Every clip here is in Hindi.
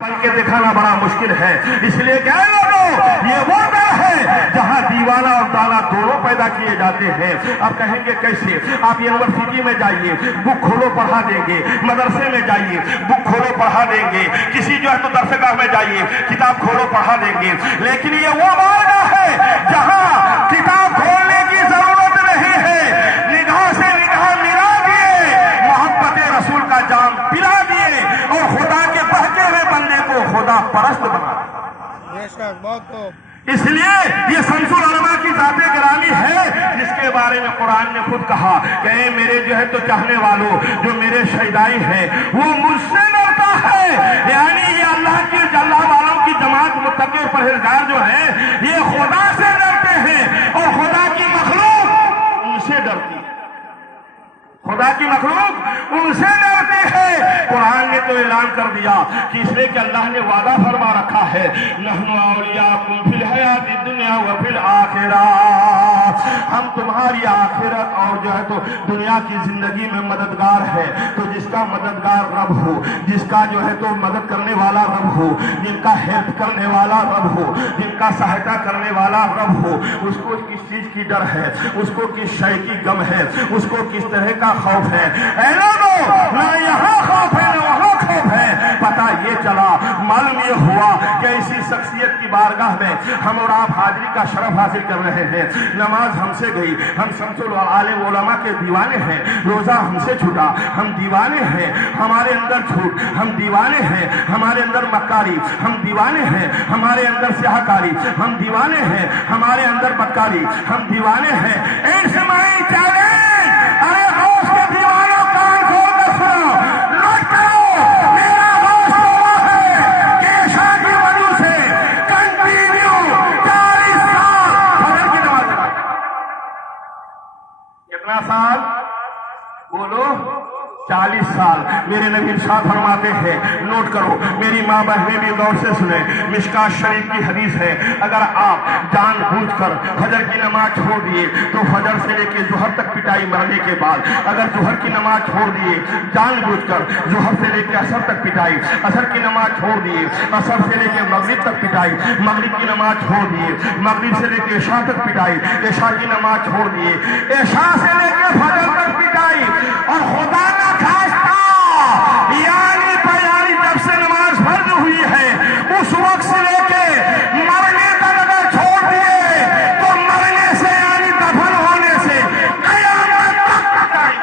बन के दिखाना बड़ा मुश्किल है। इसलिए क्या है लोगों, ये वो दर है जहां दीवाना और दाना दोनों पैदा किए जाते हैं। अब कहेंगे कैसे? आप यूनिवर्सिटी में जाइए, बुक खोलो पढ़ा देंगे। मदरसे में जाइए, बुक खोलो पढ़ा देंगे। किसी जो है तो दरसगाह में जाइए, किताब खोलो पढ़ा देंगे। लेकिन ये वो मार्ग है जहां किताब खोलने की जरूरत नहीं है, निगाह से निगाह मिला दिए, मोहब्बत रसूल का जाम पिला दिए और खुदा के बहते हुए बंदे को खुदा परस्त बना। इसलिए ये शमसुल उलमा की जाते गिरामी है, जिसके बारे में कुरान ने खुद कहा कि मेरे जो है तो चाहने वालों, जो मेरे शहीदाई है वो मुझसे डरता है। यानी ये अल्लाह की अल्लाह वालों की जमात मुत्तकी और परहेजगार जो है ये खुदा से डरते हैं और खुदा की मखलूक उनसे डरती है। खुदा की मखलूक उनसे डरती है। कुरान ने तो ऐलान कर दिया कि इसलिए कि अल्लाह ने वादा फरमा रखा है, नहनु औलियाकुम फिल हयाति दुनिया व फिल आखिरत, हम तुम्हारी आखिरत और जो है तो दुनिया की जिंदगी में मददगार है। तो जिसका मददगार रब हो, जिसका जो है तो मदद करने वाला रब हो, जिनका हेल्प करने वाला रब हो, जिनका सहायता करने वाला रब हो, उसको किस चीज की डर है, उसको किस शय की गम है, उसको किस तरह का खौफ है। ऐ लोगों, ना यहाँ खौफ है ना वहाँ खौफ है। पता ये चला, मालूम ये हुआ कि ऐसी शख्सियत की बारगाह में हम और आप हाजिरी का शरफ हासिल कर रहे हैं। नमाज हमसे गई, हम शमसुल आलिम उलमा के दीवाने हैं। रोजा हमसे छूटा, हम दीवाने हैं। हमारे अंदर झूठ, हम दीवाने हैं। हमारे अंदर मक्कारी, हम दीवाने हैं। हमारे अंदर स्याहकारी, हम दीवाने हैं। हमारे अंदर बदकारी, हम दीवाने हैं। ऐसे माई चैलेंज, अरे गौस के दीवानों कान खोल कर सुनो, नोट करो, मेरा गौस हुआ है केशा की वजह से कंटिन्यू 40 साल फजर की नमाज पढ़ा। कितना साल बोलो? 40 साल। मेरे नबी इरशाद फरमाते हैं, नोट करो, मेरी माँ बहनें भी गौर से सुने, मिशकात शरीफ की हदीस है, अगर आप जानबूझकर फजर की नमाज छोड़ दिए तो फजर से लेके जोहर तक पिटाई मरने के बाद, अगर जोहर की नमाज छोड़ दिए जानबूझकर, जोहर से लेके असर तक पिटाई, असर की नमाज छोड़ दिए, असर से लेके मगरिब तक पिटाई, मगरिब की नमाज छोड़ दिए, मगरिब से लेके इशा तक पिटाई, इशा की नमाज छोड़ दिए, इशा से लेके फजर तक पिटाई, और खुदा का खास्ता यानी बयानी जब से नमाज फर्ज हुई है उस वक्त से लेके मरने तक अगर छोड़ दिए तो मरने से यानी दफन होने से कयामत तक पिटाई।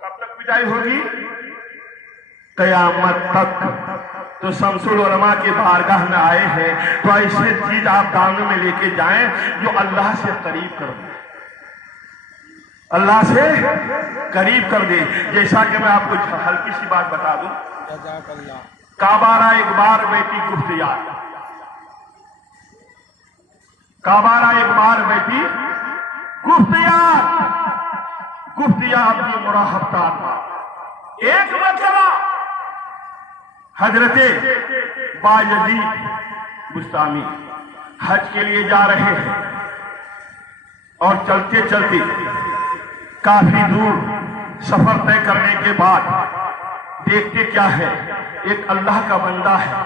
कब तक पिटाई होगी? कयामत तक। तो शमसुल उलमा के बारगाह में आए हैं तो ऐसी चीज आप दामन में लेके जाएं जो अल्लाह से करीब कर दे, अल्लाह से करीब कर दे। जैसा कि मैं आपको हल्की सी बात बता दूं, काबारा एक बार बेटी गुफ्तियार, काबारा एक बार बेटी गुफ्तियार, गुफ्तियार अपनी मुराहबतार। एक मरतबा हजरते बायजीद बुस्तामी हज के लिए जा रहे हैं और चलते चलते काफी दूर सफर तय करने के बाद देखते क्या है, एक अल्लाह का बंदा है,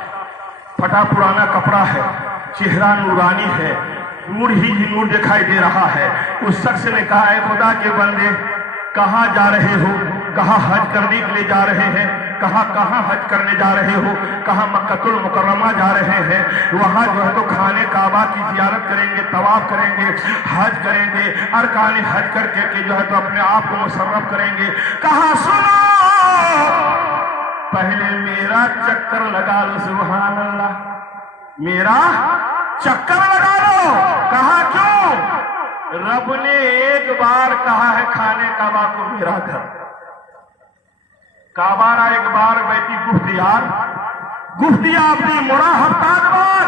फटा पुराना कपड़ा है, चेहरा नूरानी है, नूर ही नूर दिखाई दे रहा है। उस शख्स ने कहा, है खुदा के बंदे, कहाँ जा रहे हो? कहाँ हज करने के लिए जा रहे हैं? कहाँ हज करने जा रहे हो? कहाँ मक्कतुल मुकर्रमा जा रहे हैं? वहां जो है तो खाने काबा की जियारत करेंगे, तवाफ करेंगे, हज करेंगे, अरकान हज करके के जो है तो अपने आप को मुशर्रफ करेंगे। कहा सुनो, पहले मेरा चक्कर लगा लो। सुभान अल्लाह, मेरा चक्कर लगा लो। कहा क्यों? रब ने एक बार कहा है खाने काबा को मेरा घर। काबारा एक बार बैठी गुफ्तियार, गुफ्तिया अपनी मुराहबतार बार,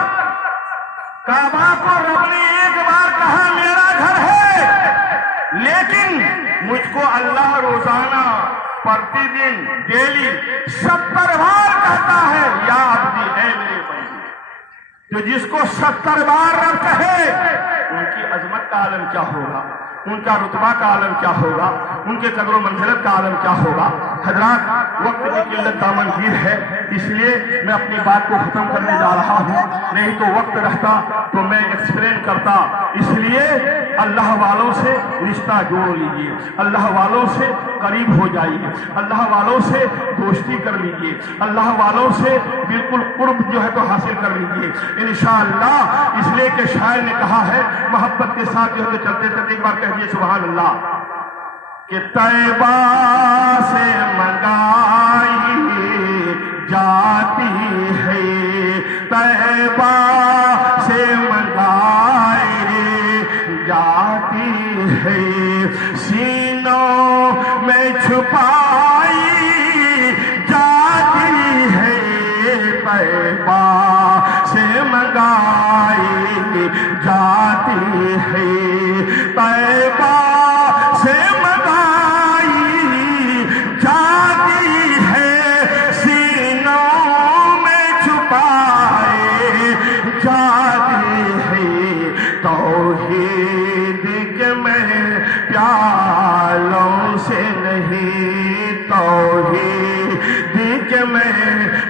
काबा को रब ने एक बार कहा मेरा घर है, लेकिन मुझको अल्लाह रोजाना प्रतिदिन डेली 70 बार कहता है या अब्दी है मेरे बंदे। तो जिसको 70 बार रब कहे उनकी अजमत का आलम क्या होगा, उनका रुतबा का आलम क्या होगा, उनके कदर मंजिलत का आलम क्या होगा। हजरात, वक्त की किल्लत दामनगीर है, इसलिए मैं अपनी बात को खत्म करने जा रहा हूँ। नहीं तो वक्त रहता तो मैं एक्सप्लेन करता। इसलिए अल्लाह वालों से रिश्ता जोड़ लीजिए, अल्लाह वालों से करीब हो जाइए, अल्लाह वालों से दोस्ती कर लीजिए, अल्लाह वालों से बिल्कुल कुर्ब जो है तो हासिल कर लीजिए इंशाअल्लाह। इसलिए कि शायर ने कहा है, मोहब्बत के साथ जो है तो चलते चलते एक बार कहिए सुभान अल्लाह, कि तैबा से मंगाई जाती है, तैबा से मंगाई जाती है, सीनों में छुपाई जाती है, तैबा से मंगाई जाती है, तैबा से प्यालों से नहीं, तौहीद में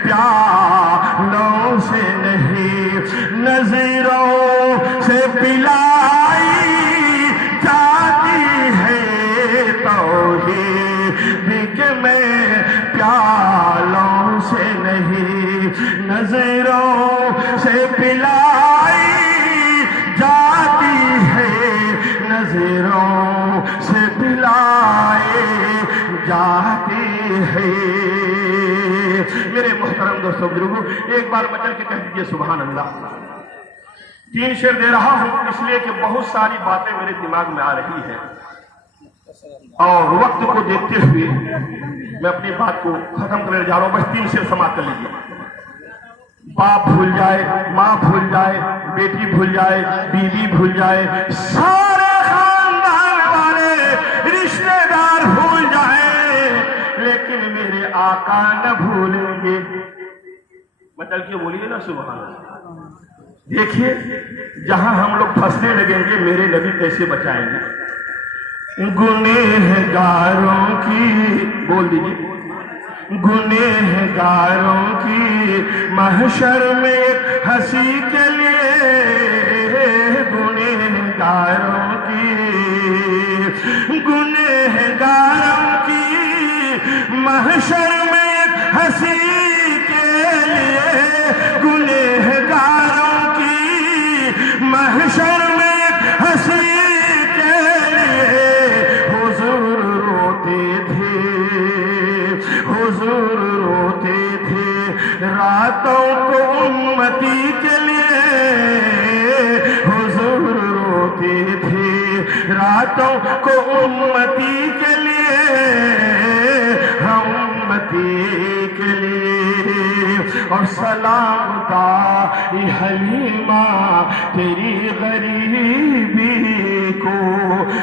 प्यालों से नहीं, नजरों से पिलाई जाती है, तौहीद में प्यालों से नहीं, नजरों से पिलाई जाती है, नजरों से पिलाए जाती है। मेरे मोहतरम दोस्तों बुजुर्गों, एक बार बचल के कह दीजिए सुभान अल्लाह। 3 शेर दे रहा हूं इसलिए कि बहुत सारी बातें मेरे दिमाग में आ रही है और वक्त को देखते हुए मैं अपनी बात को खत्म करने जा रहा हूं। बस 3 शेर समाप्त कर लीजिए। बाप भूल जाए, माँ भूल जाए, बेटी भूल जाए, बीवी भूल जाए, सारे खानदान वाले रिश्तेदार भूल जाए, लेकिन मेरे आका न भूलेंगे। मतलब कि बोलिए ना सुभान अल्लाह। देखिए जहां हम लोग फंसने लगेंगे मेरे नबी कैसे बचाएंगे। गुनहगारों की, बोल दीजिए, गुनहगारों की महशर में हंसी के लिए, गुनहगारों की, गुनहगारों की महशर में हंसी के लिए, गुनहगारों की महशर में हंसी के लिए हुजूर रोते थे, हुजूर रोते थे रातों को उम्मती के लिए, हुजूर रोते थे रातों को उम्मती के लिए, हम उम्मती के लिए। और सलाम था हलीमा तेरी गरीबी को,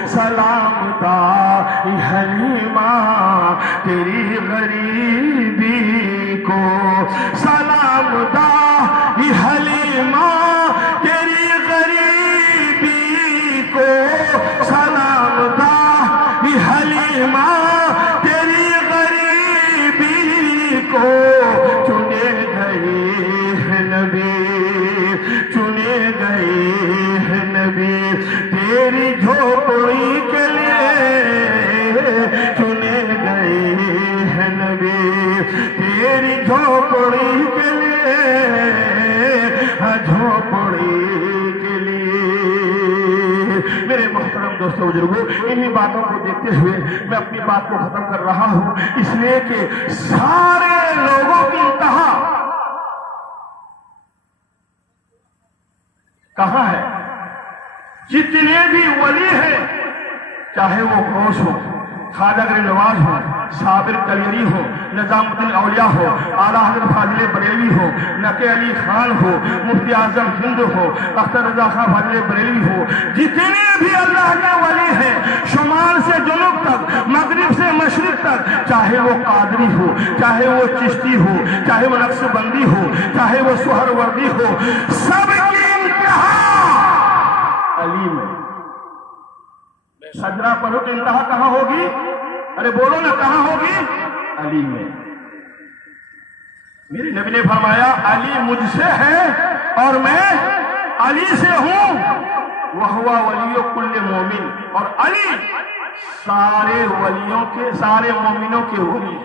सलाम था हलीमा तेरी गरीबी को, सलाम था हलीमा तेरी गरीबी को, सलाम था हलीमा तेरी गरीबी को। चुने गए हैं नबी, चुने गए हैं नबी तेरी झोपड़ी के लिए, चुने गए हैं नबी तेरी झोपड़ी के लिए, झोपड़ी के लिए। मेरे मोहतरम दोस्तों बुजुर्गों, इन्हीं बातों को देखते हुए मैं अपनी बात को खत्म कर रहा हूं, इसलिए कि सारे लोगों की इंतहा कहां है। जितने भी वली हैं, चाहे वो गौस हो, ख्वाजा गरीब नवाज हो, साबिर कलियरी हो, निजामुद्दीन औलिया हो, आला हजरत फाजिल बरेलवी हो, नके अली खान हो, मुफ्ती आजम हिंद हो, अख्तर रजा खान फाजिल बरेलवी हो, जितने भी अल्लाह के वली हैं, शुमाल से जुनूब तक, मगरिब से मशरिक तक, चाहे वो कादरी हो, चाहे वो चिश्ती हो, चाहे वो नक्शबंदी हो, चाहे वो सुहरवर्दी हो, सबकी इंतहा अली में। सजरा पढ़ो तो इंतहा कहां होगी? अरे बोलो ना, कहां होगी? अली में। मेरे नबी ने फरमाया अली मुझसे है और मैं अली से हूं। वह हुआ वलियो कुल्ले मोमिन, और अली सारे वलियों के, सारे मोमिनों के वली,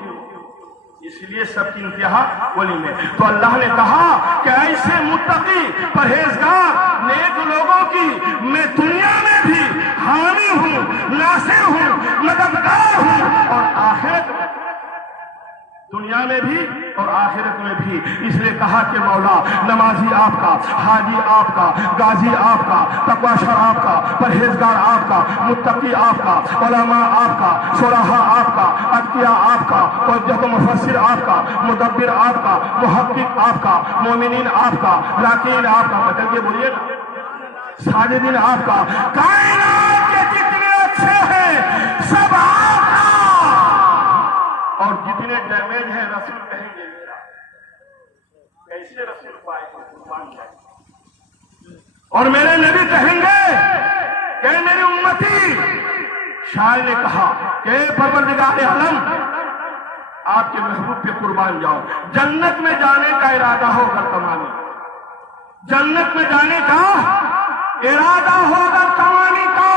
इसलिए सबकी इंतहा वली में। तो अल्लाह ने कहा कि ऐसे मुत्तकी परहेजगार नेक लोगों की मैं दुनिया में भी हामी हूं, नासिर हूं, मददगार हूं, और आखिरत में, दुनिया में भी और आखिरत में भी। इसलिए कहा कि मौला नमाजी आपका, हाजी आपका, गाजी आपका, तकवाशर आपका, परहेजगार आपका, मुत्तकी आपका, उलमा आपका, सुलहा आपका, अत्किया आपका, वज्जह मुफस्सिर आपका, मुदब्बिर आपका, मुहक्किक आपका, मोमिनीन आपका, राकीन आपका, मतलब ये बोलिए ना, साजिदीन आपका, कायनात के जितने अच्छे हैं सब आपका, और जितने डैमेज है रसूल कहेंगे मेरा। कैसे रसूल पाएंगे? कुर्बान जाए। और मेरे नबी कहेंगे कि मेरी उम्मती, शायर ने कहा कि परवरदिगार आलम आपके महबूब पे कुर्बान जाओ। जन्नत में जाने का इरादा होगा तमामी, जन्नत में जाने का इरादा होगा तमामी का,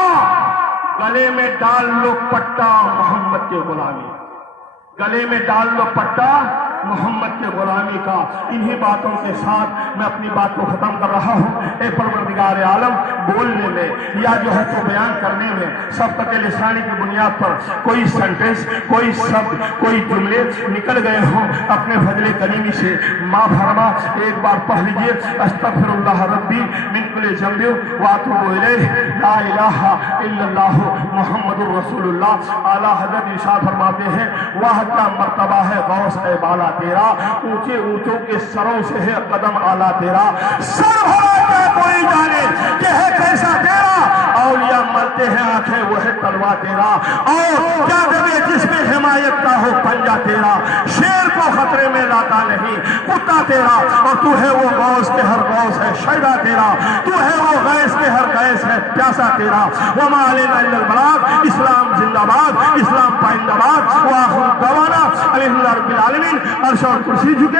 गले में डाल लो पट्टा मोहम्मद के गुलामी, गले में डाल लो पट्टा मोहम्मद के गुलामी का। इन्हीं बातों के साथ मैं अपनी बात को खत्म कर रहा हूं। ए परवरदिगार आलम, बोलने में या जो है तो बयान करने में सबकत लिसानी की बुनियाद पर कोई सेंटेंस, कोई शब्द, कोई जुमले निकल गए हों अपने फजले करीमी से माँ भरमा एक बार पढ़ लीजिए। अस्तगफिरुल्लाह रब्बी मिन कुल्लि ज़ंबि व अतूबु इलैहि, ला इलाहा इल्लल्लाह मुहम्मदुर रसूलुल्लाह। आला हज़रत इरशाद फरमाते हैं वह क्या मर्तबा है गौस ए बाला तेरा, ऊंचे ऊंचों के सरों से है कदम आला तेरा। सर भरा क्या कोई जाने कि है कैसा तेरा, औलिया मरते हैं आंखें वो है तलवा तेरा, और क्या दबे जिसमें हिमायत का हो पंजा तेरा। शेर को खतरे में लाता नहीं कुत्ता तेरा, और तू है वो गौस के हर गौस है शैदा तेरा, तू है वो गैस के हर गैस है प्यासा तेरा। वमा अलैना इल्लल बलाग। इस्लाम जिंदाबाद, इस्लाम पाइंदाबाद। वाह गवाना अल्हम्दुलिल्लाह रब्बिल आलमीन। अर्श और कुर्सी झुके।